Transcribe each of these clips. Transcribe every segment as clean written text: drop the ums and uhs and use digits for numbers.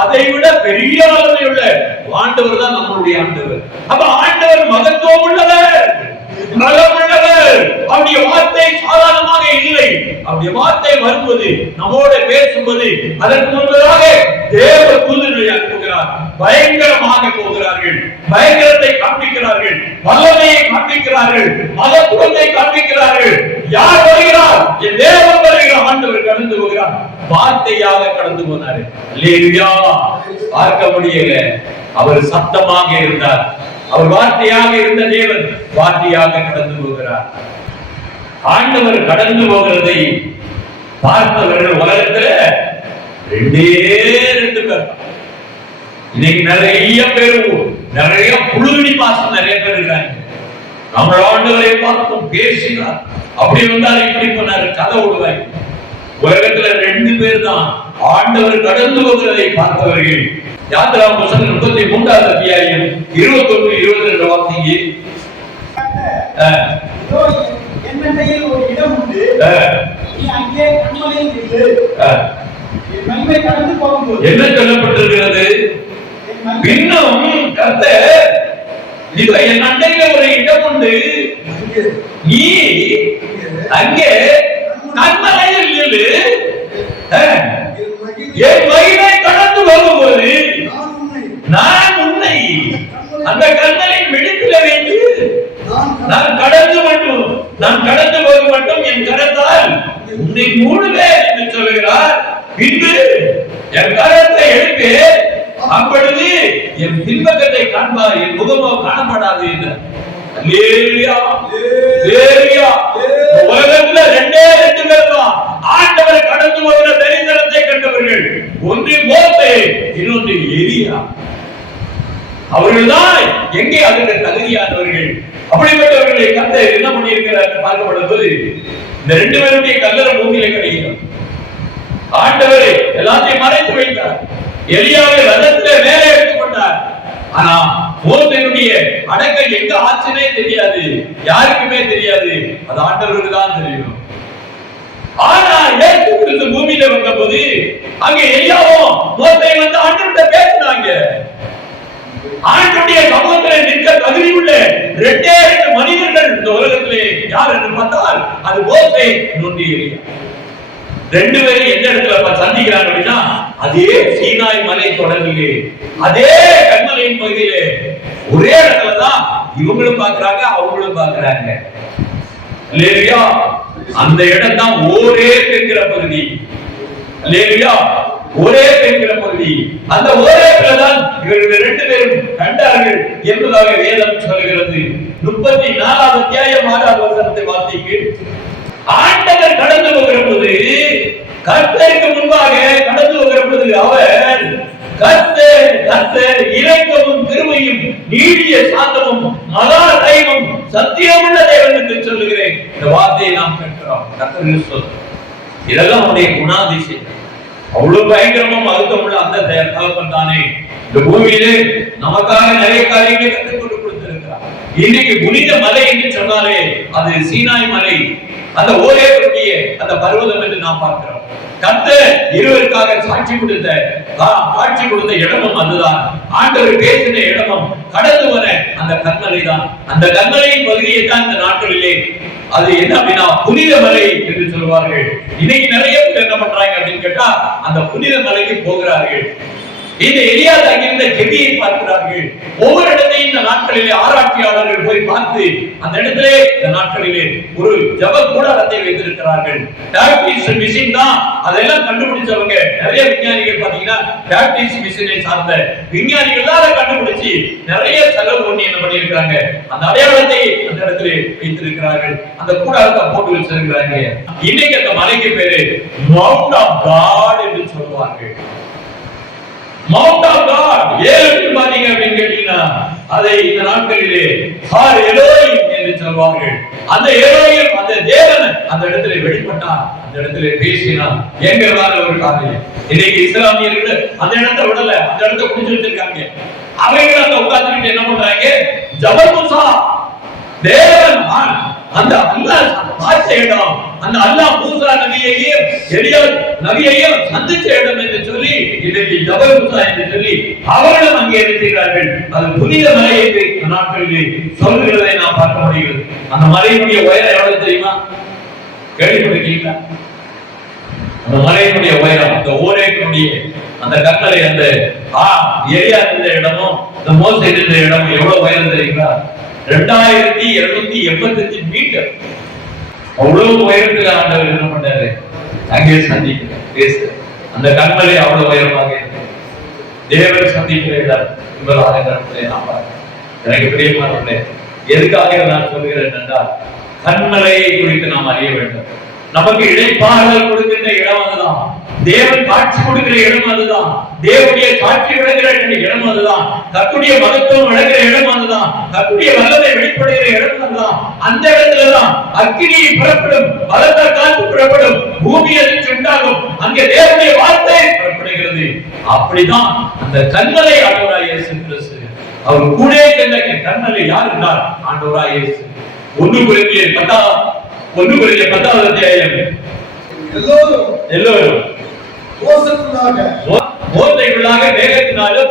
அதை விட பெரிய வல்லமை உள்ள ஆண்டவர் தான் நம்மளுடைய ஆண்டவர். அப்ப ஆண்டவர் மகத்துவம் உள்ளவர், நலமுள்ளவர். அவருடைய வார்த்தை சாதாரணமாக இல்லை. அவருடைய வார்த்தை வரும்போது நம்மோட பேசும்போது அதற்கு முன்பதாக தேவ தூதர்களை அனுப்புகிறார். பயங்கரமாக போகிறார்கள், பயங்கரத்தை காண்பிக்கிறார்கள், வல்லமையை காண்பிக்கிறார்கள், மகத்துவத்தை காண்பிக்கிறார்கள். யார் வருகிறார்? என் தேவன் வருகிறார். ஆண்டவர் கடந்து போகிறார், வார்த்தையாக கடந்து போனார். அல்லேலூயா. பார்க்க முடியல, அவர் சத்தமாக இருந்தார். அவர் வார்த்தையாக இருந்த தேவன் வார்த்தையாக கடந்து போகிறார். ஆண்டவர் கடந்து போகிறதை பார்த்தவர்கள் உலகத்துல 2 பேர். இன்னைக்கு நிறைய பேர், நிறைய புழுவினி பாசம் நிறைய பேர் இருக்காங்க. நம்ம ஆண்டவரை பார்த்தும் பேசினார், அப்படி வந்தார், இப்படி போனார், கதை விடுவாங்க. உலகத்துல 2 பேர் தான் ஆண்டவர் கடந்து போகிறதை பார்த்தவர்கள். யாத்திராகமம் புத்தகம் 33வது அத்தியாயம் 21-22 வாசிங்க. ஒரு இடம் உண்டு, நீ அங்கே கண்மலையில் நில்லு. என் மகிமை கடந்து போகும்போது என்ன சொல்லப்பட்டிருக்கிறது? இன்னும் கர்த்தர், இதோ என் அண்டையில ஒரு இடம் உண்டு, நீ அங்கே கண்மலையில் நில்லு. என் மகிமை கடந்து போகும்போது நான் உன்னை அந்த கண்மலையின் வெடிப்பில வைத்து நான் கடந்து போக மட்டும் என் கரத்தால் உன்னை மூடுவேன் என்று சொல்கிறார். பின்பு என் கரத்தை எழுப்பி அப்பொழுது என் பின்பக்கத்தை காண்பார், என் முகமோ காணப்படாது என்றார். அல்லேலூயா, அல்லேலூயா. உலகத்துல 2 பேர் தான் ஆண்டவர் கடந்து போகிற தரிசனத்தை கண்டவர்கள். ஒன்று மோசே, இன்னொன்று எலியா. அவர்கள்தான் எங்கே அதற்கு தகுதியானவர்கள். அப்படிப்பட்டவர்களை கர்த்தர் என்ன பண்ணியிருக்கிறார் பார்க்கப்படும் போது இந்த 2 பேருடைய கல்லறை பூமியில கிடைக்கும். ஆண்டவர் எல்லாத்தையும் மறைத்து வைத்தார். எலியாவை ரதத்திலே மேலே எடுத்துக்கொண்டார். ஆனா மோசேயுடைய அடக்கம் எங்க ஆச்சுனே தெரியாது, யாருக்குமே தெரியாது. அது ஆண்டவருக்கு தான் தெரியும். ஆனா இயேசு கிறிஸ்து பூமியில வந்தபோது அங்க எலியாவும் மோசேயும் வந்து ஆண்டவர்கிட்ட பேசினாங்க. ஆண்டவருடைய சமூகத்தில் நிற்க தகுதி உள்ள 2 மனிதர்கள் இந்த உலகத்திலே யார் என்று பார்த்தால் அது மோசே, இன்னொன்று எலியா. 2 பேரும் எந்த இடத்துல சந்திக்கிறாங்க அப்படின்னா அதே சீனாய் மலை தொடரிலே, அதே கண்மலையின் பகுதியிலே, ஒரே இடத்துலதான் இவங்களும் பாக்குறாங்க, அவங்களும் பாக்குறாங்க. அல்லேலூயா. அந்த இடம் தான் ஒரே என்கிற பகுதி. அல்லேலூயா. ஒரே என்கிற பகுதி. அந்த ஒரே தான் இவர்கள் 2 பேரும் கண்டார்கள் என்பதாக வேதம் சொல்கிறது. 34வது அத்தியாயம் 6வது வசனத்தை வாசிக்கு. ஆண்டவர் கடந்து போகிற போது, கர்த்தருக்கு முன்பாக கடந்து போகிற போது அவர் கர்த்தர் இரக்கமும் கிருபையும் நீடிய சாந்தமும் மகா தயவும் சத்தியமுள்ள தேவன் என்று சொல்லுகிறேன். இந்த வார்த்தையை நாம் கேட்கிறோம். கர்த்தர் சொல், இதெல்லாம் உடைய குணாதிசயம். அவ்வளவு பயங்கரமும் மகத்துவமுள்ள அந்த தகப்பன் தானே இந்த பூமியிலே நமக்காக நிறைய காரியங்களை கற்றுக் கொடுத்திருக்கிறார். இன்னைக்கு புனித மலை என்று சொன்னாலே அது சீனாய் மலை, அந்த ஒரே அந்த பர்வதம் என்று நாம் பார்க்கிறோம். கர்த்தர் இருவருக்காக சாட்சி கொடுத்த இடமும் அதுதான். ஆண்டவர் பேசின இடமும் கடந்து வர அந்த கண்மலை தான். அந்த கண்மலையின் பகுதியை தான் இந்த நாட்களிலே அது என்ன அப்படின்னா புனித மலை என்று சொல்வார்கள். இன்னைக்கு நிறைய பேர் என்ன பண்றாங்க அப்படின்னு கேட்டா அந்த புனித மலைக்கு போகிறார்கள். இந்த எலியா தங்கியிருந்த கெபியை பார்க்கிறார்கள். ஒவ்வொரு இடத்தையும் இந்த நாட்களிலே ஆராய்ச்சியாளர்கள் போய் பார்த்து அந்த இடத்திலே இந்த நாட்களிலே ஒரு ஜப கூடாரத்தை வைத்திருக்கிறார்கள். டாக்டிக்ஸ் மிஷின் தான் அதெல்லாம் கண்டுபிடிச்சவங்க. நிறைய விஞ்ஞானிகள் பாத்தீங்கன்னா டாக்டிக்ஸ் மிஷினை சார்ந்த விஞ்ஞானிகள் தான் அதை கண்டுபிடிச்சு நிறைய செலவு பண்ணி என்ன பண்ணியிருக்கிறாங்க. அந்த அடையாளத்தை அந்த இடத்திலே வைத்திருக்கிறார்கள். அந்த கூடாரத்தை போட்டு வச்சிருக்கிறாங்க. இன்னைக்கு அந்த மலைக்கு பேரு மவுண்ட் ஆஃப் காட் என்று சொல்வார்கள். மவுண்ட் ஆஃப் காட் ஏழு பாத்தீங்க அப்படின்னு கேட்டீங்கன்னா அதை இந்த நாட்களிலே ஹார் எலோஹிம் என்று சொல்வார்கள். அந்த எலோஹிம் அந்த தேவன் அந்த இடத்துல வெளிப்பட்டார், அந்த இடத்துல பேசினார் என்கிறதான ஒரு காரியம். இன்னைக்கு இஸ்லாமியர்கள் அந்த இடத்தை விடல, அந்த இடத்தை புடிச்சு வச்சிருக்காங்க. அவங்க அந்த உட்கார்ந்துட்டு என்ன பண்றாங்க, ஜபமுசா தேவன் அந்த அல்லாஹ் வார்த்தை இடம், அந்த அல்லாஹ் மூசா நபியையே எலியா நபியையும் சந்திச்ச இடம் என்று சொல்லி இன்றைக்கு ஜபல் முசா என்று சொல்லி அவர்களும் அங்கே இருக்கிறார்கள். அது புனித மலை என்று நாட்களிலே சொல்கிறதை நாம் பார்க்க முடிகிறது. அந்த மலையினுடைய உயரம் எவ்வளவு தெரியுமா? கேள்விப்பட்டிருக்கீங்களா? அந்த மலையினுடைய உயரம், அந்த ஓரேனுடைய அந்த கட்டளை, அந்த ஏரியா இருந்த இடமும் இந்த மோசை இருந்த இடமும் எவ்வளவு உயரம் தெரியுங்களா? 2285 மீட்டர். அவ்வளவு உயரத்தில் ஆண்டவர் என்ன பண்ணாரு? அங்கே சந்திக்கிறார், பேசுறார். அந்த கண்மலை அவ்வளவு உயரமாக இருக்கு. தேவர் சந்திக்கிற இடம் என்பதாக நாம் பார்க்கிறோம். எனக்கு பிரியமானவர்களே, எதுக்காக நான் சொல்கிறேன் என்றால், கண்மலையை குறித்து நாம் அறிய வேண்டும். நமக்கு இடைப்பாறுதல் கொடுக்கின்ற இடம் அதுதான். தேவன் காட்சி கொடுக்கிற இடம் அதுதான். தேவனுடைய காட்சி விளங்குகிற இடம் அதுதான். கர்த்தருடைய மகத்துவம் விளங்குகிற இடம் அதுதான். கர்த்தருடைய வல்லமை வெளிப்படுகிற இடம் அதுதான். அந்த இடத்துலதான் அக்கினி புறப்படும், பலத்த காற்று புறப்படும், பூமி அதிர்ச்சி உண்டாகும். அங்கே தேவனுடைய வார்த்தை புறப்படுகிறது. அப்படிதான் அந்த கண்மலை ஆண்டவராய் இயேசு கிறிஸ்து. அவர் கூட சென்ற கண்மலை யார் என்றால் ஆண்டவராய் இயேசு. 1 கொரிந்தியர் 10வது அத்தியாயம். எல்லோரும் மோசைக்குள்ளாக மேகத்தினாலும்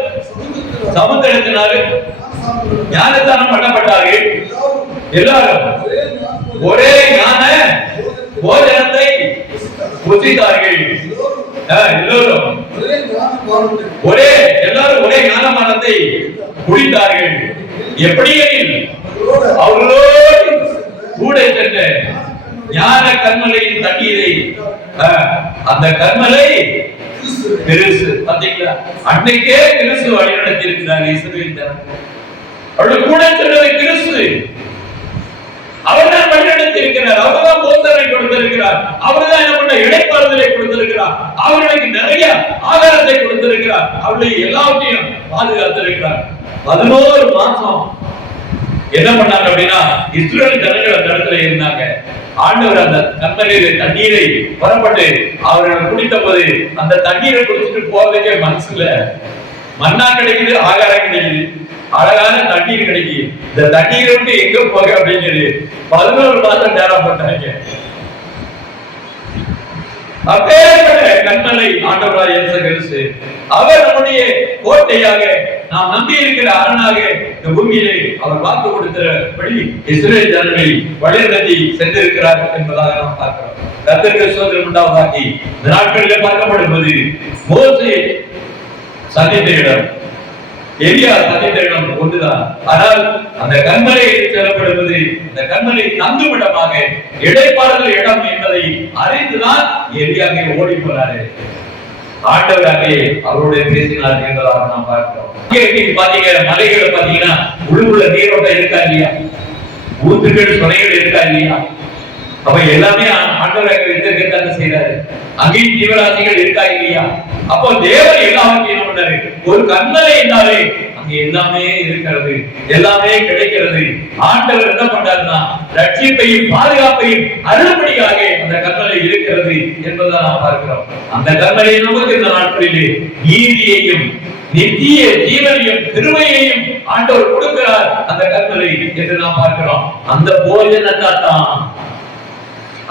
சமுத்திரத்தினாலும் ஞானஸ்நானம் பண்ணப்பட்டார்கள். எல்லாரும் ஒரே ஞான போஜனத்தை புசித்தார்கள். எல்லாரும் ஒரே ஞானமானத்தை குடித்தார்கள். எப்படி அவர்களோடு கூட சென்ற ஞான கண்மலையின் தண்ணீரை, அந்த கண்மலை கிறிஸ்து. பாத்தீங்களா? அன்னைக்கே கிறிஸ்து வழி நடத்தி இருக்கிறார் இஸ்ரவேல் ஜனங்கள். அவர்கள் கூட சென்றது கிறிஸ்து. அவர்தான் வழி நடத்தி இருக்கிறார். அவர்தான் போதனை கொடுத்திருக்கிறார். அவர்தான் என்ன பண்ண இடைப்பாறுதலை கொடுத்திருக்கிறார். அவர்களுக்கு நிறைய ஆதாரத்தை கொடுத்திருக்கிறார். அவர்களை எல்லாவற்றையும் பாதுகாத்திருக்கிறார். 11 மாசம் என்ன பண்ணாங்க அப்படின்னா, இஸ்ரவேல் ஜனங்கள் அந்த இடத்துல இருந்தாங்க. ஆண்டவர் அந்த கண்மலையில தண்ணீரை புறப்பட்டு அவர்கள் குடித்த போது அந்த தண்ணீரை குடிச்சிட்டு போறதுக்கே மனசுல மண்ணா கிடைக்குது, ஆகாரம் கிடைக்குது, அழகான தண்ணீர் கிடைக்குது. இந்த தண்ணீரை விட்டு எங்க போக அப்படின்னு 11 மாதம் நேரம் போட்டாங்க. அப்பேற்பட்ட கண்மலை ஆண்டவராய் இயேசு கிறிஸ்து. அவர் நம்முடைய கோட்டையாக, நாம் நம்பி இருக்கிற அரணாக இந்த பூமியிலே அவர் வாக்கு கொடுத்தபடி இஸ்ரவேல் ஜனங்களை வழிநடத்தி சென்றிருக்கிறார் என்பதாக நாம் பார்க்கிறோம். கர்த்தருக்கு ஸ்தோத்திரம் உண்டாவதாக. இந்த நாட்களில் பார்க்கப்படும் போது மோசே சந்தித்த இடம், எலியா சந்தித்த இடம் ஒன்றுதான். ஆனால் அந்த கண்மலை செல்லப்படுவது அந்த கண்மலை தங்குமிடமாக, இடைப்பாறுதல் இடம் என்பதை அறிந்துதான் எலியாவே ஓடி போனாரு. ஆண்டவராகவே அவருடைய பேசினார் என்பதாக நாம் பார்க்கிறோம். பாத்தீங்கன்னா மலைகளை பாத்தீங்கன்னா உள்ளுக்குள்ள நீரோட்டம் இருக்கா இல்லையா? ஊத்துக்கள் சுனைகள் இருக்கா இல்லையா? அப்ப எல்லாமே ஆண்டவராக இருக்கத்தான் செய்யறாரு. அங்கேயும் ஜீவராசிகள் இருக்கா இல்லையா? அப்போ தேவன் எல்லாத்தையும் என்ன பண்ணாரு? ஒரு கண்மலை என்றாலே அங்க எல்லாமே இருக்கிறது, எல்லாமே கிடைக்கிறது. ஆண்டவர் என்ன பண்றாருன்னா ரட்சிப்பையும் பாதுகாப்பையும் அருள்படியாக அந்த கண்மலை இருக்கிறது என்பதை நாம் பார்க்கிறோம். அந்த கண்மலை நமக்கு இந்த நாட்களிலே நீதியையும் நித்திய ஜீவனையும் கிருபையையும் ஆண்டவர் கொடுக்கிறார் அந்த கண்மலை என்று நாம் பார்க்கிறோம். அந்த போஜனத்தை தான்,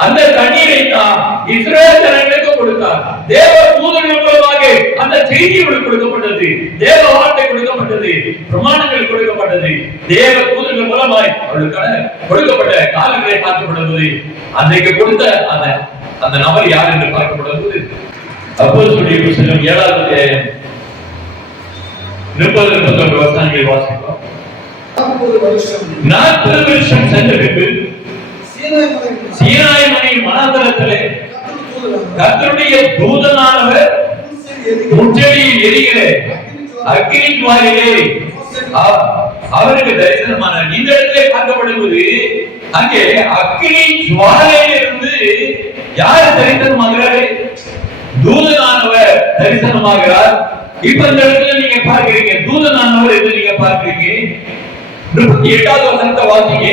அந்த தண்ணீரை தான் இஸ்ரவேல் ஜனங்களுக்கு கொடுத்தார். தேவ தூதர்கள் மூலமாக அந்த செய்திகள் கொடுக்கப்பட்டது, தேவ வார்த்தை கொடுக்கப்பட்டது, பிரமாணங்கள் கொடுக்கப்பட்டது. தேவ தூதர்கள் மூலமாய் அவர்களுக்கான கொடுக்கப்பட்ட காலங்களை பார்க்கப்படுவது. அன்றைக்கு கொடுத்த அந்த நபர் யார் என்று பார்க்கப்படுவது அப்போஸ்தலர் புத்தகம் 7வது அத்தியாயம் 30-31 வசனங்களை வாசிக்கிறோம். 40 வருஷம் சென்ற பின்பு சீனாய் மலை வனாந்தரத்திலே கர்த்தருடைய தூதனானவர் முச்செடியில் எரிகிற அக்கினி ஜுவாலையிலே அவருக்கு தரிசனமானார். இந்த இடத்திலே பார்க்கப்படுவது அங்கே அக்கினி ஜுவாலையிலிருந்து யார் தரிசனமாகிறார்? தூதனானவர் தரிசனமாகிறார். இப்ப இந்த இடத்துல நீங்க பார்க்கிறீங்க தூதனானவர் என்று நீங்க பார்க்கிறீங்க. 38வது வசனத்தை வாசிங்க.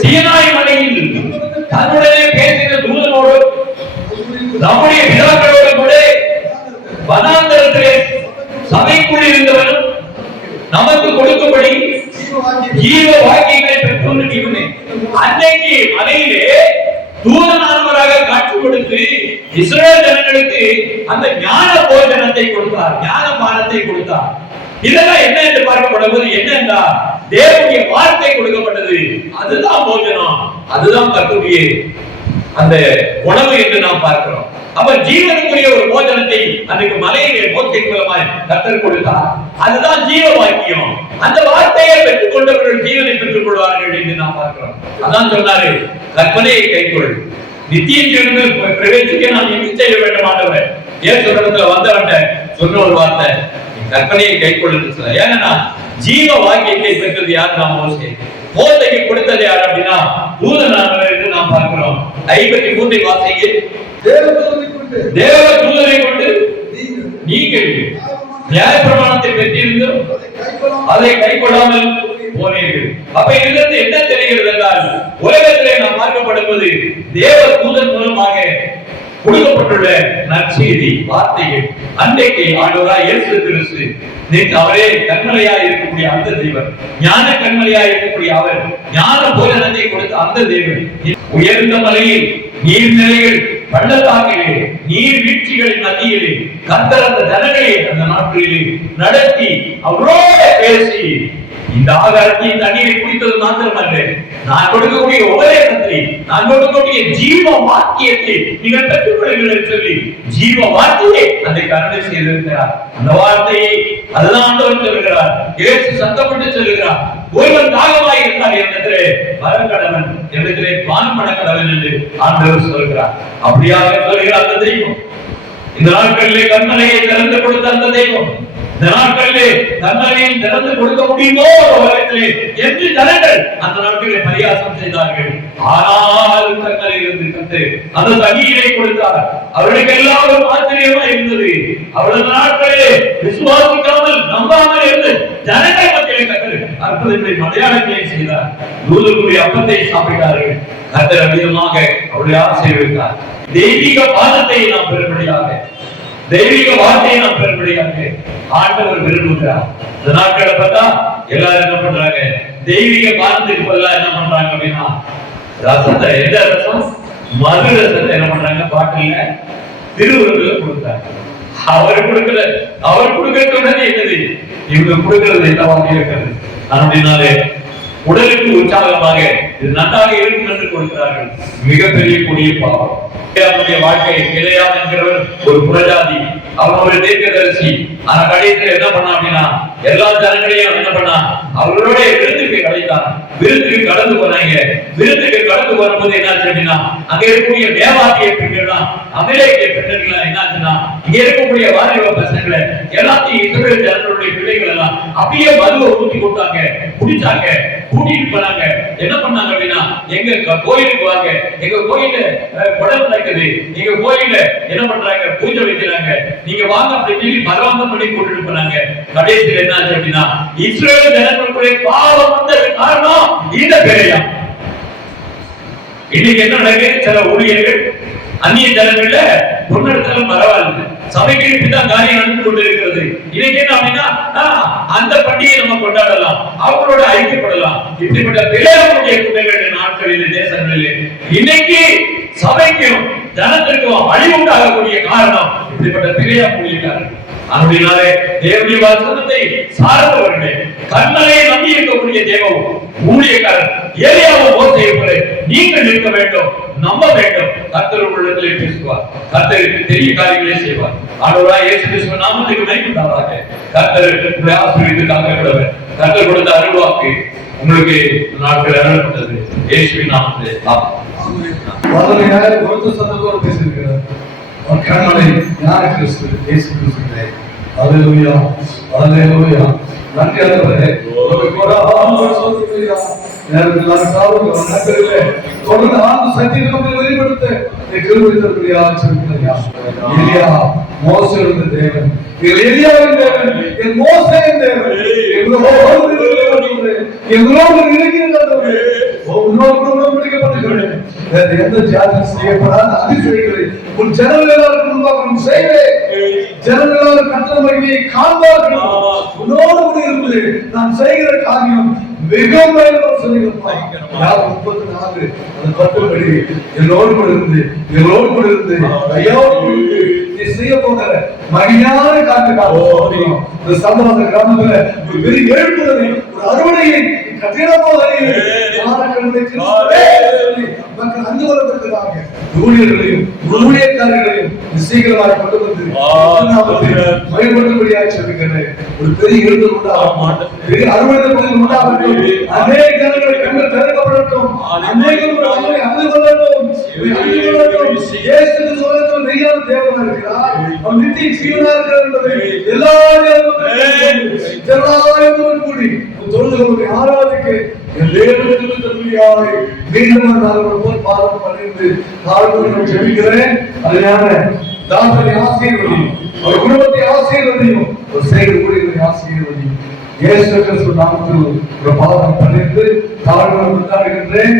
சீனாய் மலையில் தன்னுடைய பேசின தூதனோடு நம்முடைய பிதாக்களோடு கூட வனாந்தரத்திலே சபைக்குள் இருந்தவனும் நமக்கு கொடுக்கும்படி ஜீவ வாக்கியங்களை பெற்று அன்னைக்கு மலையிலே தூதனானவராக காட்சி இஸ்ரவேல் ஜனங்களுக்கு அந்த ஞான போஜனத்தை கொடுத்தார், ஞான பானத்தை கொடுத்தார். இதெல்லாம் என்ன என்று பார்க்கப்படும் போது என்னன்னா தேவனுடைய வார்த்தை கொடுக்கப்பட்டது. அதுதான் போஜனம், அதுதான் கர்த்தருடைய அந்த உணவு என்று நாம் பார்க்கிறோம். அப்ப ஜீவனுக்குரிய ஒரு போஜனத்தை அன்றைக்கு மலையிலே மோசே மூலமாய் கர்த்தர் கொடுத்தார். அதுதான் ஜீவ வாக்கியம். அந்த வார்த்தையை பெற்றுக் கொண்டவர்கள் ஜீவனை பெற்றுக் கொள்வார்கள் என்று நாம் பார்க்கிறோம். அதான் சொன்னாரு, கற்பனையை கைக்கொள், நித்திய ஜீவனில் பிரவேசிக்க நாம் என்ன செய்ய வேண்டும் ஆண்டவர். ஏன் சொல்றதுல வந்தவன்ட்ட சொன்ன ஒரு வார்த்தை, கற்பனையை கைக்கொள்ளுன்னு சொல்ல. ஏன்னா ஜீவ வாக்கியத்தை பெற்றது யார்? நாம் மோசே. மோசேக்கு கொடுத்தது யார் அப்படின்னா தூதனானவர் என்று நாம் பார்க்கிறோம். 53 வாசிக்கு தேவ தூதரை கொண்டு நீங்கள் நியாயப்பிரமாணத்தை பெற்றிருந்து அதை கைக்கொள்ளாமல் போனீர்கள். அப்ப இதிலிருந்து என்ன தெரிகிறது என்றால், உலகத்திலே நாம் பார்க்கப்படுவது தேவ தூதன் மூலமாக கொடுக்கப்பட்டுள்ள நற்செய்தி வார்த்தைகள். அன்றைக்கு ஆண்டவராய் இயேசு கிறிஸ்து அவரே கண்மலையாய் இருக்கக்கூடிய அந்த தேவன், ஞான கண்மலையாய் இருக்கக்கூடிய அவர், ஞான போஜனத்தை கொடுத்த அந்த தேவன் உயர்ந்த மலையில் நீர்நிலைகள் பள்ளத்தாக்கிலே நீர் வீழ்ச்சிகளின் மத்தியிலே கர்த்தர் அந்த ஜனங்களை அந்த நாட்களிலே நடத்தி அவரோட பேசி இந்த ஆகாரத்தையும் தண்ணீரை குடித்தது மாத்திரமல்ல, நான் கொடுக்கக்கூடிய உபதேசத்தை, நான் கொடுக்கக்கூடிய ஜீவ வாக்கியத்தை நீங்கள் பெற்றுக்கொள்ளுங்கள் என்று சொல்லி ஜீவ வார்த்தையை அந்த கருணை செய்திருக்கிறார். அந்த வார்த்தையை அதுதான் ஆண்டவர் சொல்கிறார். இயேசு சத்தப்பட்டு சொல்கிறார், ஒருவன் தாகமாய் இருந்தால் என்னிடத்திலே வரக்கடவன், என்னிடத்திலே பானம் பண்ண கடவன் என்று ஆண்டவர் சொல்கிறார். அப்படியாக சொல்கிறார் அந்த தெய்வம். இந்த நாட்களிலே கண்மலையை திறந்து கொடுத்த அந்த தெய்வம், இந்த நாட்களிலே கண்மலையை திறந்து கொடுக்க முடியுமோ உலகத்திலே என்று ஜனங்கள் அந்த நாட்களிலே பரியாசம் செய்தார்கள். ஆனால் கண்மலையிலிருந்து கண்டு அந்த தண்ணீரை கொடுத்தார். அவர்களுக்கு எல்லாரும் ஆச்சரியமா இருந்தது. அவரது நாட்களிலே விசுவாசிக்காமல் நம்பாமல் இருந்து ஜனங்கள் மத்தியிலே கர்த்தர் அற்புதங்களை அடையாளங்களை செய்தார். தூதர்களுடைய அப்பத்தை சாப்பிட்டார்கள். கர்த்தர் அதிகமாக அவருடைய ஆசீர்வதித்தார். தெய்வீக பாதத்தை நாம் பெறும்படியாக, தெய்வீக வார்த்தையை நாம் பெறும்படியாக ஆண்டவர் விரும்புகிறார். இந்த நாட்களை பார்த்தா எல்லாரும் என்ன பண்றாங்க, தெய்வீக பாதத்துக்கு பதிலாக என்ன பண்றாங்க அப்படின்னா ரசத்தை, எந்த ரசம்? மது ரசத்தை என்ன பண்றாங்க, பாட்டில திருவுருவ கொடுத்தாங்க. அவர் கொடுக்கல, அவர் கொடுக்கிறது என்னது, இவங்க கொடுக்கிறது என்னவாக இருக்கிறது. அப்படின்னாலே உடலுக்கு உற்சாகமாக இது நன்றாக இருக்கும் என்று கொடுக்கிறார்கள். மிகப்பெரிய கொடிய பாவம். அவருடைய வாழ்க்கை கிளையாம் என்கிறவர் ஒரு புறஜாதி, அவன் ஒரு தீர்க்கதரிசி. ஆனா கடைசியில் என்ன பண்ணா அப்படின்னா எல்லா ஜனங்களையும் என்ன பண்ணா அவர்களோட விருந்துக்கு அழைத்தான். விருந்துக்கு கடந்து போனாங்க. விருந்துக்கு கடந்து வரும்போது என்னாச்சு அப்படின்னா அங்க இருக்கக்கூடிய மேவாத்திய பெண்கள்லாம், அமெரிக்க பெண்கள் என்னாச்சுன்னா இங்க இருக்கக்கூடிய வாலிப பசங்களை எல்லாத்தையும் இஸ்ரவேல் ஜனங்களுடைய பிள்ளைகள் எல்லாம் அப்படியே மதுவை ஊற்றி கொடுத்தாங்க, குடிச்சாங்க, கூட்டிட்டு போனாங்க. என்ன பண்ணாங்க அப்படின்னா எங்க கோயிலுக்கு வாங்க, எங்க கோயில குடல் நடக்குது, எங்க கோயில என்ன பண்றாங்க, பூஜை வைக்கிறாங்க, நீங்க வாங்க அப்படின்னு சொல்லி பலவந்தம் பண்ணி கூட்டிட்டு போனாங்க. கடைசியில் என்ன ஆச்சு அப்படின்னா இஸ்ரவேல் ஜனங்களுடைய பாவம் வந்தது காரணம் இந்த பேரையா. இன்னைக்கு என்ன நடக்குது, சில ஊழியர்கள் அந்நிய ஜனங்கள்ல முன்னெடுத்தாலும் பரவாயில்ல, சபைக்கு இப்படிதான் காரியம் நடந்து கொண்டு இருக்கிறது. இன்னைக்கு என்ன அப்படின்னா அந்த பண்டிகையை நம்ம கொண்டாடலாம், அவங்களோட ஐக்கியப்படலாம். இப்படிப்பட்ட பிள்ளைகளுடைய குட்டைகள் நாட்களிலே தேசங்களிலே இன்னைக்கு சபைக்கும் ஜனத்திற்கும் அழிவுண்டாகக்கூடிய காரணம் இப்படிப்பட்ட பிள்ளையா ஊழியக்காரர்கள். அப்படினாலே தேவனுடைய வசனத்தை சார்ந்தவர்களே, கண்மலையை நம்பி இருக்கக்கூடிய தேவ ஊழியக்காரர் எலியாவும் மோசேயும் போல நீங்கள் இருக்க வேண்டும், நம்ப வேண்டும். கர்த்தர் உள்ளத்திலே பேசுவார், கர்த்தருக்கு பெரிய காரியங்களை செய்வார். ஆண்டவராகிய இயேசு கிறிஸ்துவின் நாமத்துக்கு மகிமை உண்டாவதாக. கர்த்தர் உங்களை ஆசீர்வதித்து காக்கிறவர். கர்த்தர் கொடுத்த அருள்வாக்கு உங்களுக்கு நாட்கள் அருளப்பட்டது. இயேசுவின் நாமத்திலே ஆமென். கொடுத்த சத்தத்தோடு பேசியிருக்கிறார். கண்மலை ஞான கிறிஸ்து இயேசு கிறிஸ்துவே. அல்லேலூயா, அல்லேலூயா. நன்றி ஆண்டவரே. தொடர்ந்து ஆண்டு சக்தி நமக்கு வெளிப்படுத்த மோசேவின் தேவன், எலியாவின் தேவன், என் மோசேவின் தேவன், எங்களோடு இருக்கிறது. எந்த ஜாதி செய்யப்படாத அதிசயங்களை உன் ஜனங்கள் எல்லாருக்கும் முன்பாக செய்வேன். ஜனங்கள் எல்லாரும் கர்த்தர் மகிமையை காண்பார்கள். உன்னோடு கூட இருப்பது நான் செய்கிற காரியம் மிகவும் பயங்கரம் சொல்லியிருப்பா. யார் 34 அந்த 10 படி என்னோடு கூட இருந்து ஐயாவோடு நீ செய்ய போகிற மகிமையான காட்டுக்காக இந்த சம்பவ கிராமத்துல ஒரு பெரிய எழுப்புதலை, ஒரு அறுவடையை கட்டிட போகிறேன் மக்கள் அங்கு வருவதற்காக ஊழியர்களையும் ஊழியக்காரர்களையும் சீக்கிரமாக கொண்டு வந்து பயன்படுத்தும்படியாக சொல்லுகிறேன். ஒரு பெரிய எழுதல் உண்டாகும், பெரிய அறுவடை பகுதியில் உண்டாகட்டும். அநேக ஜனங்களை கண்கள் திறக்கப்படட்டும், அநேகம் ஒரு அறுவடை அங்கு கொள்ளட்டும். இயேசு சொல்லுங்கள் மெய்யான தேவனா இருக்கிறார், அவர் நித்திய ஜீவனா இருக்கிறார் என்பதை எல்லா ஜனங்களும் கூடி தொழுதுகளுடைய ஆராதிக்க தேவனுக்கு தகுதியாக மீண்டும் நான் போல் பாதம் பணிந்து தாழ்வுடன் ஜெபிக்கிறேன். அதனால தாசனை ஆசீர்வதியும், அவர் குடும்பத்தை ஆசீர்வதியும், ஒரு செயல் ஊழியர்களை ஆசீர்வதியும். இயேசு கிறிஸ்து நாமத்தில் ஒரு பாதம் பணிந்து தாழ்வுடன் கொண்டாடுகின்றேன்.